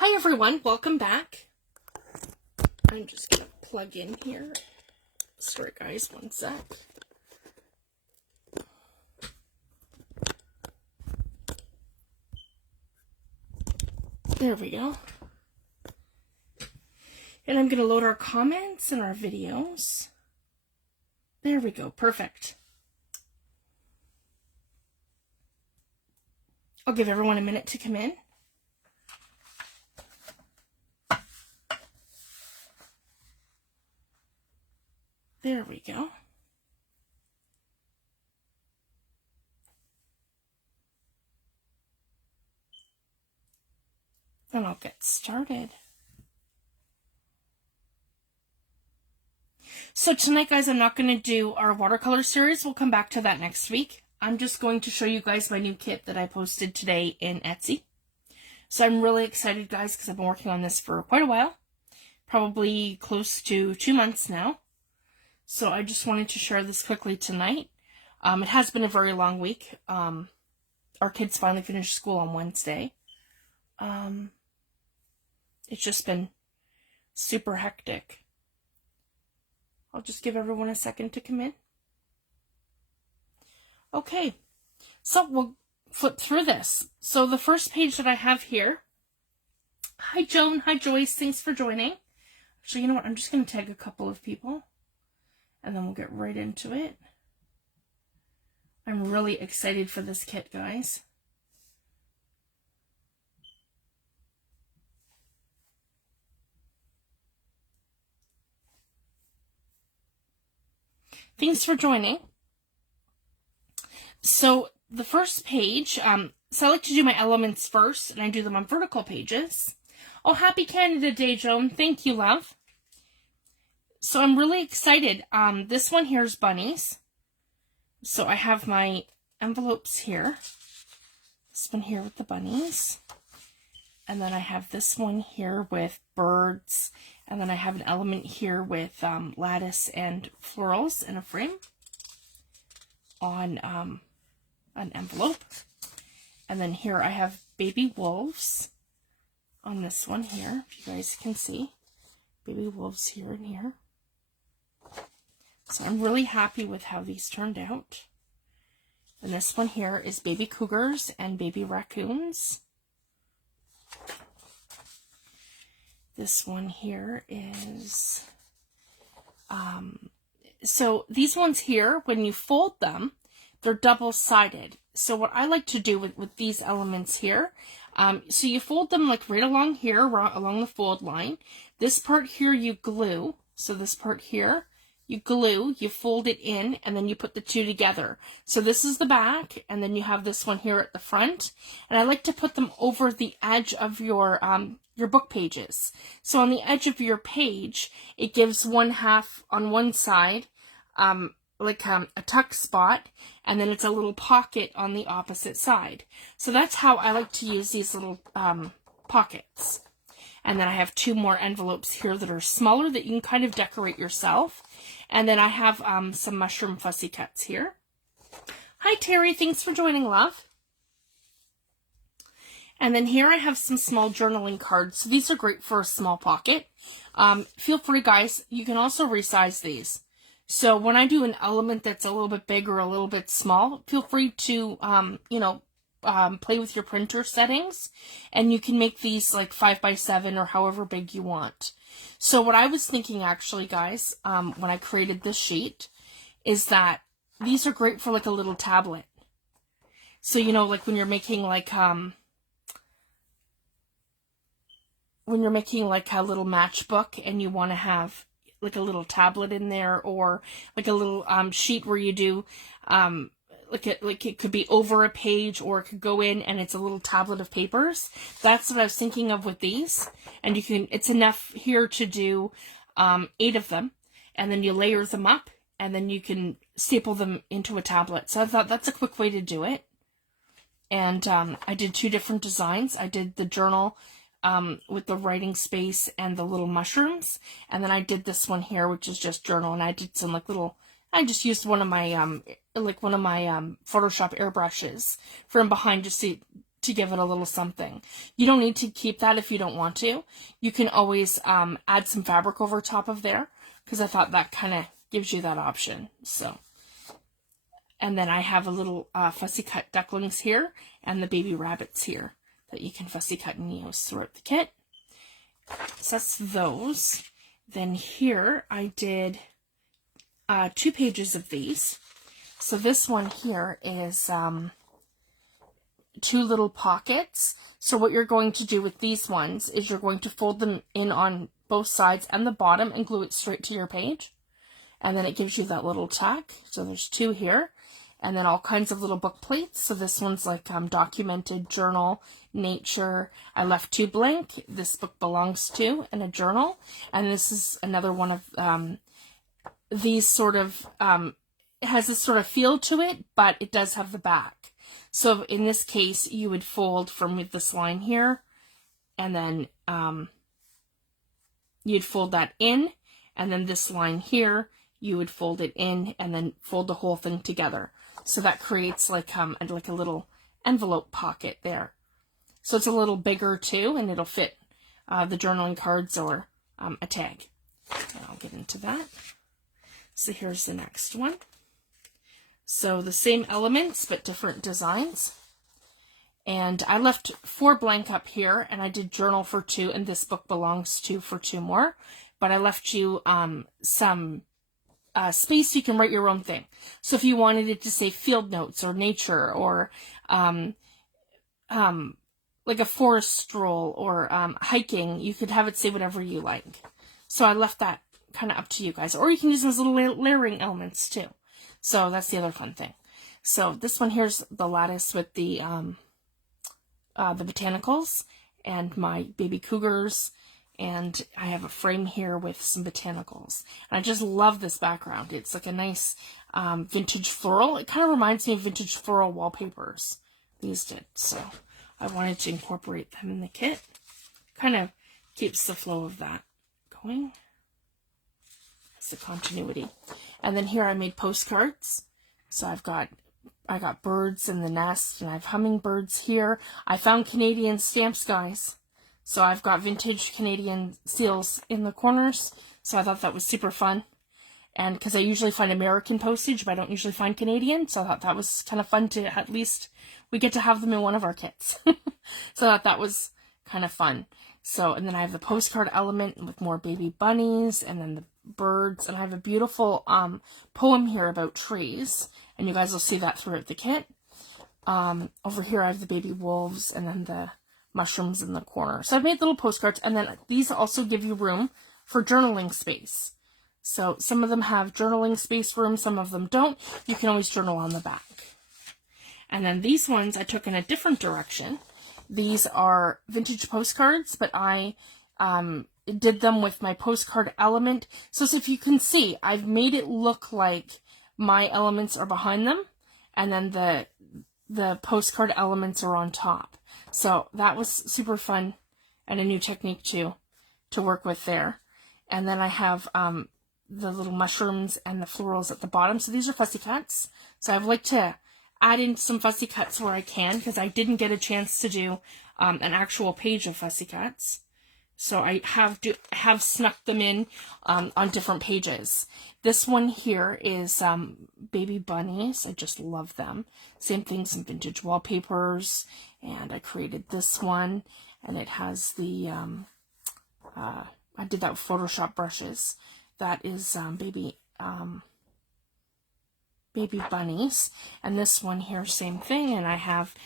Hi everyone, welcome back. I'm just gonna plug in here. Sorry guys, one sec. There we go. And I'm gonna load our comments and our videos. There we go, perfect. I'll give everyone a minute to come in. There we go. And I'll get started. So tonight, guys, I'm not going to do our watercolor series. We'll come back to that next week. I'm just going to show you guys my new kit that I posted today in Etsy. So I'm really excited, guys, because I've been working on this for quite a while. Probably close to 2 months now. So I just wanted to share this quickly tonight. It has been a very long week. Our kids finally finished school on Wednesday. It's just been super hectic. I'll just give everyone a second to come in. Okay, so we'll flip through this. So the first page that I have here. Hi Joan, hi Joyce, thanks for joining. Actually, you know what, I'm just going to tag a couple of people. And then we'll get right into it. I'm really excited for this kit, guys. Thanks for joining. So the first page, so I like to do my elements first, and I do them on vertical pages. Oh, happy Canada Day, Joan. Thank you, love. So I'm really excited. This one here is bunnies. So I have my envelopes here. This one here with the bunnies. And then I have this one here with birds. And then I have an element here with lattice and florals in a frame on an envelope. And then here I have baby wolves on this one here, if you guys can see. Baby wolves here and here. So I'm really happy with how these turned out. And this one here is baby cougars and baby raccoons. This one here is, so these ones here, when you fold them, they're double-sided. So what I like to do with these elements here, so you fold them like right along here, along the fold line. This part here you glue, so this part here, you glue, you fold it in, and then you put the two together. So this is the back, and then you have this one here at the front. And I like to put them over the edge of your book pages. So on the edge of your page, it gives one half on one side, like a tuck spot, and then it's a little pocket on the opposite side. So that's how I like to use these little pockets. And then I have two more envelopes here that are smaller that you can kind of decorate yourself. And then I have some mushroom fussy cuts here. Hi Terry, thanks for joining, love. And then here I have some small journaling cards. So these are great for a small pocket. Feel free, guys, you can also resize these. So when I do an element that's a little bit big or a little bit small, feel free to, play with your printer settings, and you can make these like 5x7 or however big you want. So what I was thinking actually, guys, when I created this sheet, is that these are great for like a little tablet. So, you know, like when you're making like, a little matchbook and you want to have like a little tablet in there, or like a little sheet where you do like it could be over a page, or it could go in and it's a little tablet of papers. That's what I was thinking of with these. And you can, it's enough here to do 8 of them, and then you layer them up, and then you can staple them into a tablet. So I thought that's a quick way to do it. And I did 2 different designs. I did the journal with the writing space and the little mushrooms, and then I did this one here, which is just journal, and I did some like little, I just used one of my Photoshop airbrushes from behind just to to give it a little something. You don't need to keep that if you don't want to. You can always add some fabric over top of there, because I thought that kind of gives you that option. So, and then I have a little fussy cut ducklings here and the baby rabbits here that you can fussy cut and use throughout the kit. So that's those. Then here I did 2 pages of these. So this one here is 2 little pockets. So what you're going to do with these ones is you're going to fold them in on both sides and the bottom and glue it straight to your page. And then it gives you that little tack. So there's 2 here. And then all kinds of little book plates. So this one's like documented, journal, nature. I left 2 blank. This book belongs to, and a journal. And this is another one of these sort of, it has this sort of feel to it, but it does have the back. So in this case, you would fold from this line here, and then you'd fold that in, and then this line here, you would fold it in, and then fold the whole thing together. So that creates like a little envelope pocket there. So it's a little bigger too, and it'll fit the journaling cards or a tag. And I'll get into that. So here's the next one. So the same elements, but different designs. And I left 4 blank up here, and I did journal for 2, and this book belongs to for 2 more. But I left you some space so you can write your own thing. So if you wanted it to say field notes or nature or like a forest stroll or hiking, you could have it say whatever you like. So I left that kind of up to you guys. Or you can use those little layering elements too. So that's the other fun thing. So this one here's the lattice with the botanicals and my baby cougars. And I have a frame here with some botanicals. And I just love this background. It's like a nice vintage floral. It kind of reminds me of vintage floral wallpapers. These did. So I wanted to incorporate them in the kit. Kind of keeps the flow of that going. That's the continuity. And then here I made postcards. So I got birds in the nest, and I have hummingbirds here. I found Canadian stamps, guys. So I've got vintage Canadian seals in the corners. So I thought that was super fun. And because I usually find American postage, but I don't usually find Canadian. So I thought that was kind of fun to, at least we get to have them in one of our kits. So I thought that was kind of fun. So, and then I have the postcard element with more baby bunnies and then the birds. And I have a beautiful poem here about trees. And you guys will see that throughout the kit. Over here I have the baby wolves and then the mushrooms in the corner. So I've made little postcards, and then these also give you room for journaling space. So some of them have journaling space room, some of them don't. You can always journal on the back. And then these ones I took in a different direction. These are vintage postcards, but I did them with my postcard element. So if you can see, I've made it look like my elements are behind them, and then the postcard elements are on top. So that was super fun and a new technique to work with there. And then I have the little mushrooms and the florals at the bottom. So these are fussy cuts. So I'd like to add in some fussy cuts where I can, because I didn't get a chance to do an actual page of fussy cuts. So I have snuck them in on different pages. This one here is baby bunnies. I just love them. Same thing, some vintage wallpapers. And I created this one. And it has the, I did that with Photoshop brushes. That is baby bunnies. And this one here, same thing. And I have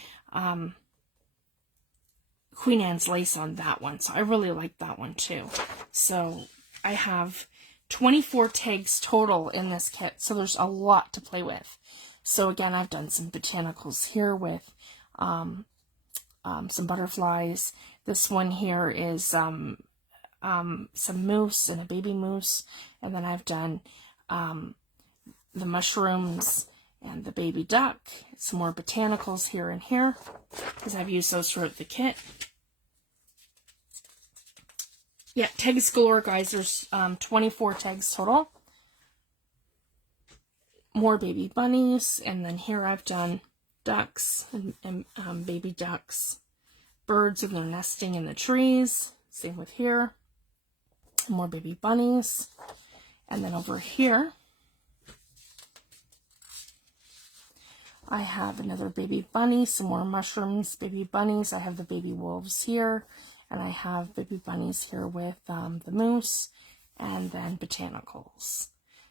Queen Anne's lace on that one. So I really like that one too. So I have 24 tags total in this kit. So there's a lot to play with. So again, I've done some botanicals here with some butterflies. This one here is some moose and a baby moose. And then I've done the mushrooms and the baby duck. Some more botanicals here and here, because I've used those throughout the kit. Yeah, tags galore, guys. There's 24 tags total. More baby bunnies. And then here I've done ducks and baby ducks, birds and their nesting in the trees. Same with here. More baby bunnies. And then over here, I have another baby bunny, some more mushrooms, baby bunnies. I have the baby wolves here, and I have baby bunnies here with the moose, and then botanicals.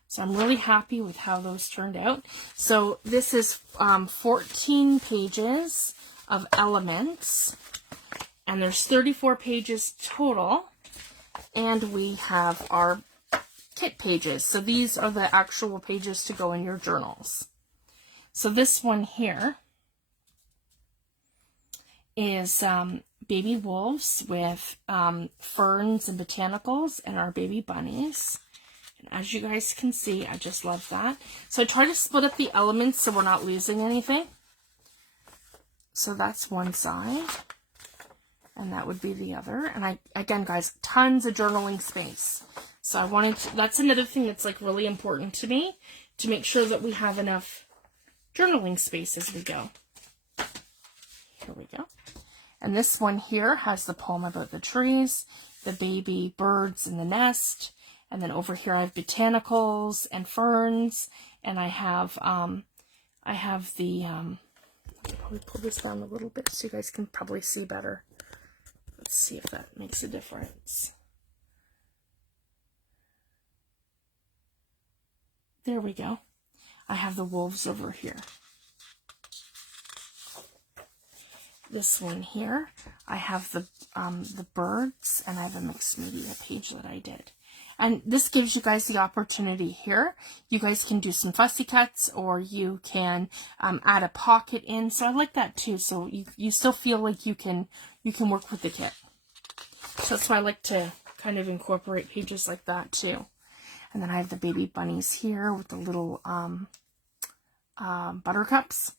So I'm really happy with how those turned out. So this is 14 pages of elements, and there's 34 pages total, and we have our kit pages. So these are the actual pages to go in your journals. So this one here is baby wolves with ferns and botanicals and our baby bunnies. And as you guys can see, I just love that. So I try to split up the elements so we're not losing anything. So that's one side, and that would be the other. And again, guys, tons of journaling space. So I wanted to, that's another thing that's like really important to me, to make sure that we have enough journaling space as we go. Here we go. And this one here has the poem about the trees, the baby birds in the nest, and then over here I have botanicals and ferns, and I have the I'll probably pull this down a little bit so you guys can probably see better. Let's see if that makes a difference. There we go. I have the wolves over here. This one here, I have the birds, and I have a mixed media page that I did. And this gives you guys the opportunity here. You guys can do some fussy cuts, or you can add a pocket in. So I like that too. So you still feel like you can work with the kit. So that's why I like to kind of incorporate pages like that too. And then I have the baby bunnies here with the little buttercups.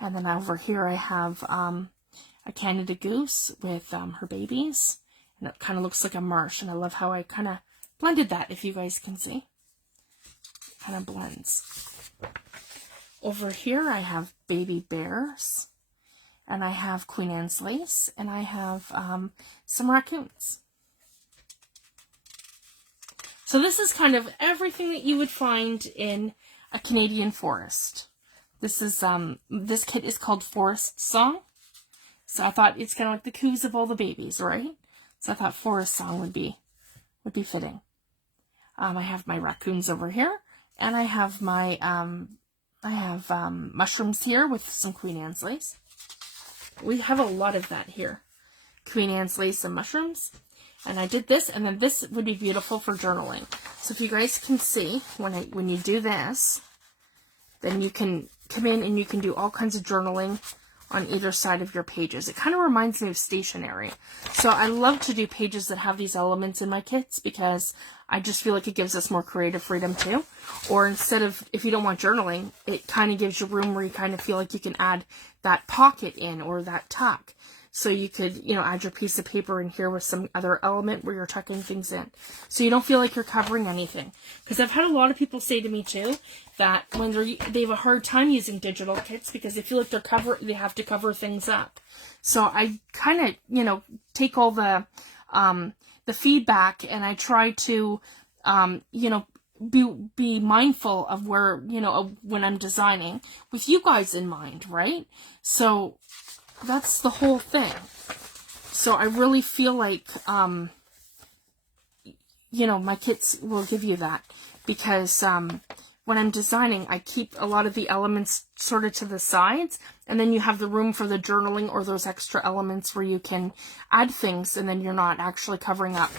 And then over here I have a Canada goose with her babies. And it kind of looks like a marsh. And I love how I kind of blended that, if you guys can see. It kind of blends. Over here I have baby bears. And I have Queen Anne's lace. And I have some raccoons. So this is kind of everything that you would find in a Canadian forest. This is this kit is called Forest Song. So I thought it's kind of like the coos of all the babies, right? So I thought Forest Song would be fitting. I have my raccoons over here, and I have my mushrooms here with some Queen Anne's lace. We have a lot of that here. Queen Anne's lace and mushrooms. And I did this, and then this would be beautiful for journaling. So if you guys can see, when you do this, then you can come in and you can do all kinds of journaling on either side of your pages. It kind of reminds me of stationery. So I love to do pages that have these elements in my kits because I just feel like it gives us more creative freedom too. Or instead of, if you don't want journaling, it kind of gives you room where you kind of feel like you can add that pocket in or that tuck. So you could, add your piece of paper in here with some other element where you're tucking things in. So you don't feel like you're covering anything. Because I've had a lot of people say to me too, that when they have a hard time using digital kits because they feel like they have to cover things up. So I kind of, take all the feedback, and I try to, be mindful of where, when I'm designing with you guys in mind, right? So that's the whole thing. So I really feel like, my kits will give you that, because when I'm designing, I keep a lot of the elements sort of to the sides, and then you have the room for the journaling or those extra elements where you can add things, and then you're not actually covering up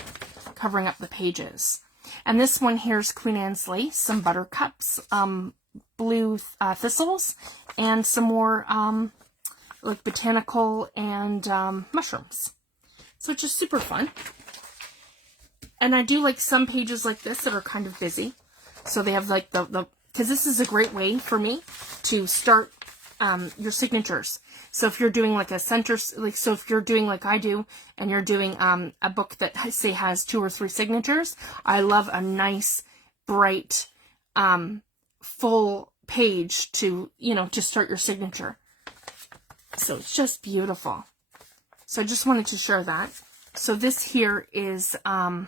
the pages. And this one here is Queen Anne's lace, some buttercups, blue thistles, and some more like botanical and mushrooms. So it's just super fun. And I do like some pages like this that are kind of busy. So they have like because this is a great way for me to start your signatures. So if you're doing like a center, so if you're doing like I do, and you're doing a book that say has 2 or 3 signatures, I love a nice, bright, full page to, to start your signature. So it's just beautiful. So I just wanted to share that. So this here is my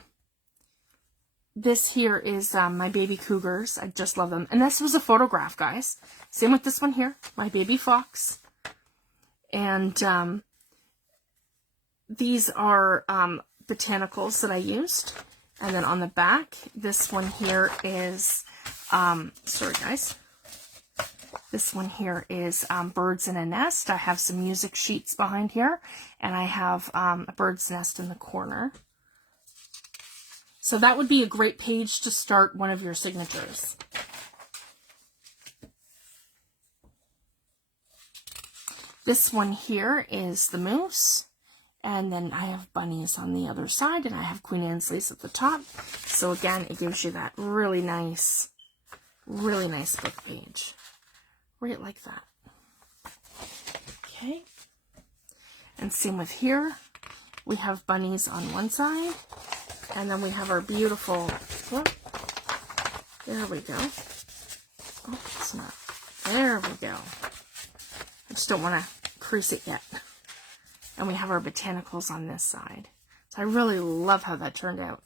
baby cougars. I just love them. And this was a photograph, guys. Same with this one here, my baby fox. And these are botanicals that I used. And then on the back, this one here is, sorry guys. This one here is birds in a nest. I have some music sheets behind here, and I have a bird's nest in the corner. So that would be a great page to start one of your signatures. This one here is the moose, and then I have bunnies on the other side, and I have Queen Anne's lace at the top. So again, it gives you that really nice book page. Right like that. Okay. And same with here. We have bunnies on one side. And then we have our beautiful, whoop, there we go. Oh, it's not. There we go. I just don't want to crease it yet. And we have our botanicals on this side. So I really love how that turned out.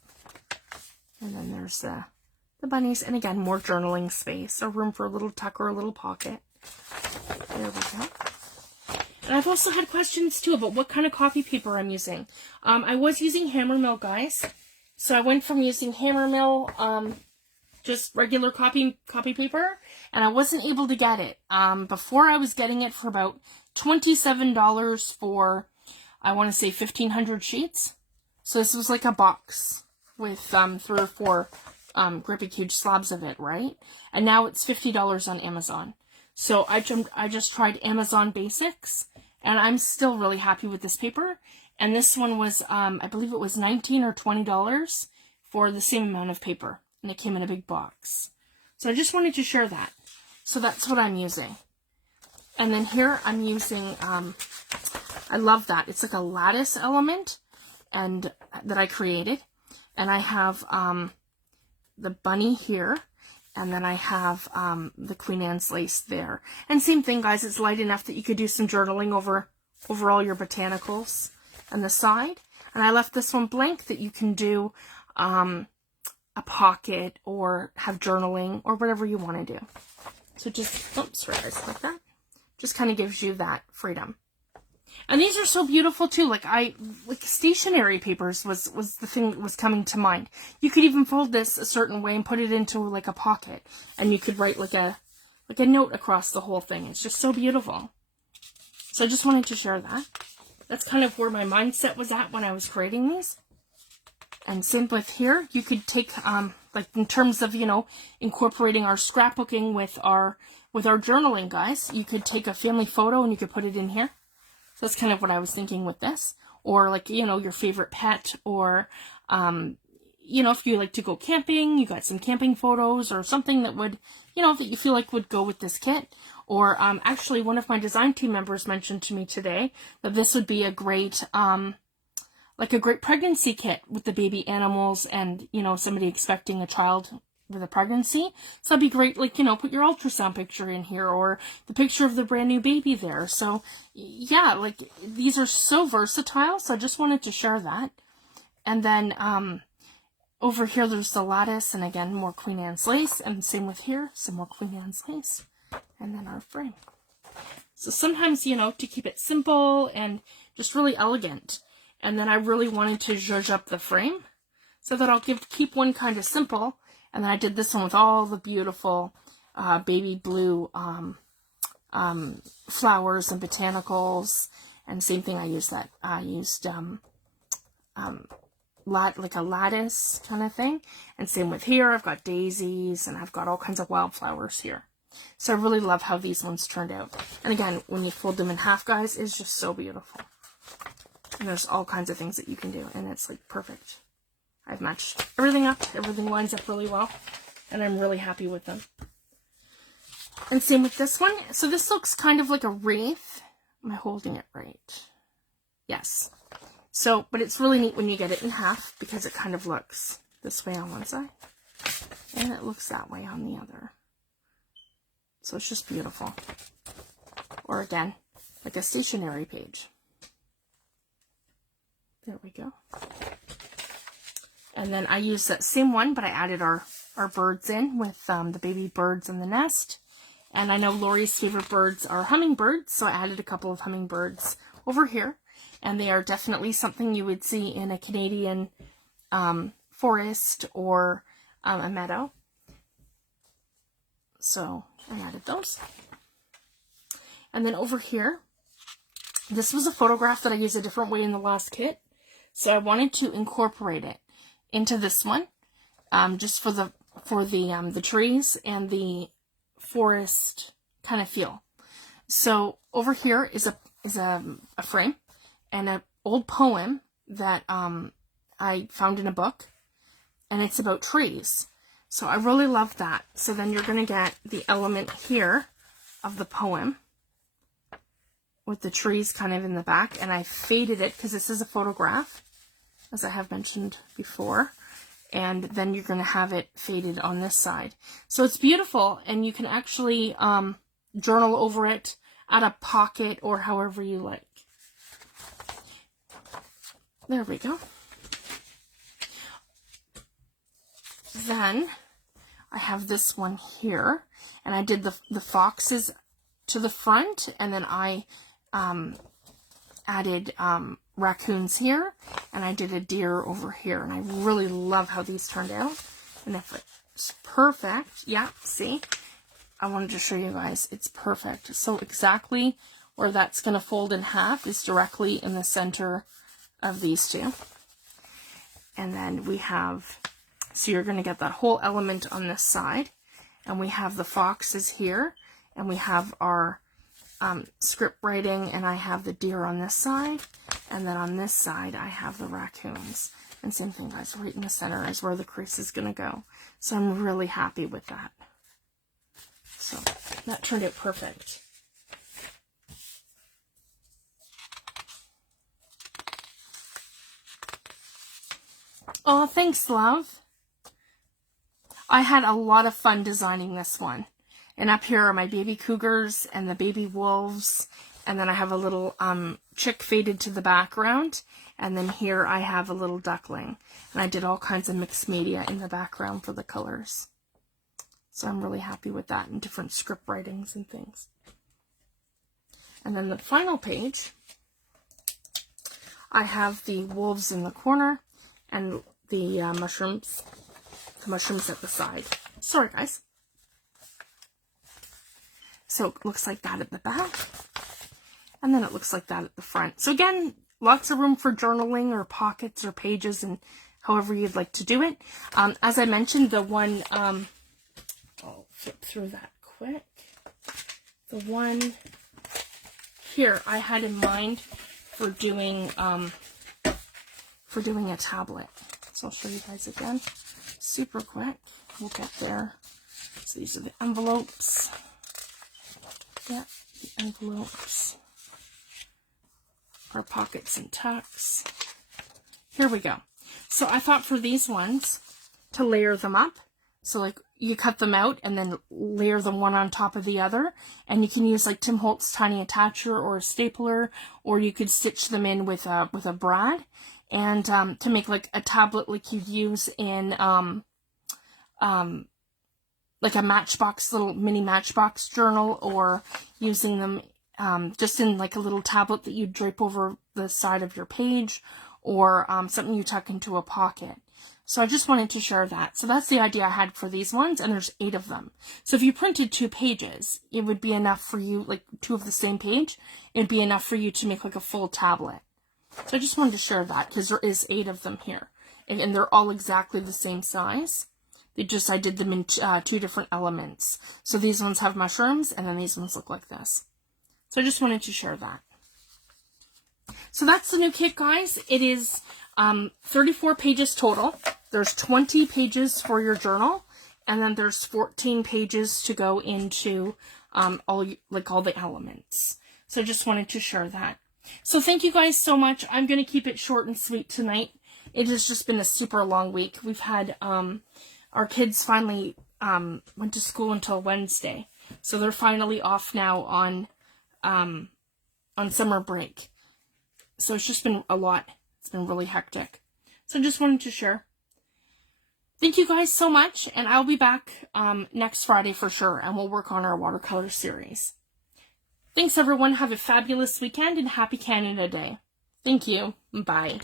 And then there's the bunnies, and again, more journaling space, so room for a little tuck or a little pocket. There we go. And I've also had questions too about what kind of copy paper I'm using. I was using Hammermill, guys. So I went from using Hammermill, just regular copy paper, and I wasn't able to get it. Before I was getting it for about $27 for, I want to say 1,500 sheets. So this was like a box with 3 or 4 grippy cage slabs of it, right? And now it's $50 on Amazon. So I just tried Amazon Basics, and I'm still really happy with this paper. And this one was, I believe it was $19 or $20 for the same amount of paper, and it came in a big box. So I just wanted to share that. So that's what I'm using. And then here I'm using, I love that. It's like a lattice element and that I created. And I have the bunny here, and then I have the Queen Anne's lace there. And same thing, guys, it's light enough that you could do some journaling over all your botanicals on the side. And I left this one blank that you can do a pocket or have journaling or whatever you want to do. So just, oops, sorry guys, like that. Just kind of gives you that freedom. And these are so beautiful too. Like stationery papers was the thing that was coming to mind. You could even fold this a certain way and put it into like a pocket, and you could write like a note across the whole thing. It's just so beautiful. So I just wanted to share that. That's kind of where my mindset was at when I was creating these. And same with here, you could take like in terms of, you know, incorporating our scrapbooking with our journaling, guys. You could take a family photo and you could put it in here. So that's kind of what I was thinking with this. Or like, you know, your favorite pet, or, you know, if you like to go camping, you got some camping photos or something that would, you know, that you feel like would go with this kit. Or actually one of my design team members mentioned to me today that this would be a great, like a great pregnancy kit with the baby animals and, you know, somebody expecting a child with a pregnancy. So that'd be great, like, you know, put your ultrasound picture in here or the picture of the brand new baby there. So yeah, like these are so versatile. So I just wanted to share that. And then over here there's the lattice, and again more Queen Anne's lace, and same with here, some more Queen Anne's lace, and then our frame. So sometimes, you know, to keep it simple and just really elegant. And then I really wanted to zhuzh up the frame so that I'll keep one kind of simple. And then I did this one with all the beautiful baby blue flowers and botanicals. And same thing, I used like a lattice kind of thing. And same with here, I've got daisies and I've got all kinds of wildflowers here. So I really love how these ones turned out. And again, when you fold them in half, guys, it's just so beautiful. And there's all kinds of things that you can do, and it's like perfect. I've matched everything up. Everything lines up really well, and I'm really happy with them. And same with this one. So this looks kind of like a wreath. Am I holding it right? Yes. So, but it's really neat when you get it in half, because it kind of looks this way on one side, and it looks that way on the other. So it's just beautiful. Or again, like a stationery page. There we go. And then I used that same one, but I added our birds in with the baby birds in the nest. And I know Lori's favorite birds are hummingbirds, so I added a couple of hummingbirds over here. And they are definitely something you would see in a Canadian forest or a meadow. So I added those. And then over here, this was a photograph that I used a different way in the last kit. So I wanted to incorporate it into this one, just for the trees and the forest kind of feel. So over here is a frame and an old poem that I found in a book, and it's about trees. So I really love that. So then you're going to get the element here of the poem with the trees kind of in the back, and I faded it because this is a photograph, as I have mentioned before, and then you're going to have it faded on this side. So it's beautiful, and you can actually journal over it, add a pocket, or however you like. There we go. Then I have this one here, and I did the foxes to the front, and then I added raccoons here, and I did a deer over here, and I really love how these turned out. And if it's perfect, yeah, see, I wanted to show you guys, it's perfect. So exactly where that's going to fold in half is directly in the center of these two. And then we have, so you're going to get that whole element on this side, and we have the foxes here, and we have our script writing, and I have the deer on this side, and then on this side I have the raccoons. And same thing, guys, right in the center is where the crease is going to go. So I'm really happy with that. So that turned out perfect. Oh, thanks, love. I had a lot of fun designing this one. And up here are my baby cougars and the baby wolves. And then I have a little chick faded to the background. And then here I have a little duckling. And I did all kinds of mixed media in the background for the colors. So I'm really happy with that, and different script writings and things. And then the final page, I have the wolves in the corner and the mushrooms at the side. Sorry, guys. So it looks like that at the back, and then it looks like that at the front. So again, lots of room for journaling or pockets or pages, and however you'd like to do it. As I mentioned, the one, I'll flip through that quick. The one here I had in mind for doing a tablet. So I'll show you guys again, super quick. We'll get there. So these are the envelopes. Yeah, the envelopes, our pockets and tucks. Here we go. So I thought for these ones to layer them up. So like you cut them out and then layer them one on top of the other. And you can use like Tim Holtz tiny attacher or a stapler, or you could stitch them in with a brad, and to make like a tablet like you'd use in like a Matchbox, little mini Matchbox journal, or using them just in like a little tablet that you drape over the side of your page, or something you tuck into a pocket. So I just wanted to share that. So that's the idea I had for these ones, and there's 8 of them. So if you printed 2 pages, it would be enough for you, like 2 of the same page, it'd be enough for you to make like a full tablet. So I just wanted to share that because there is 8 of them here, and they're all exactly the same size. I did them in 2 different elements. So these ones have mushrooms, and then these ones look like this. So I just wanted to share that. So that's the new kit, guys. It is 34 pages total. There's 20 pages for your journal, and then there's 14 pages to go into all the elements. So I just wanted to share that. So thank you guys so much. I'm going to keep it short and sweet tonight. It has just been a super long week. We've had our kids finally went to school until Wednesday. So they're finally off now on on summer break. So it's just been a lot. It's been really hectic. So I just wanted to share. Thank you guys so much, and I'll be back next Friday for sure, and we'll work on our watercolor series. Thanks everyone. Have a fabulous weekend and happy Canada Day. Thank you. Bye.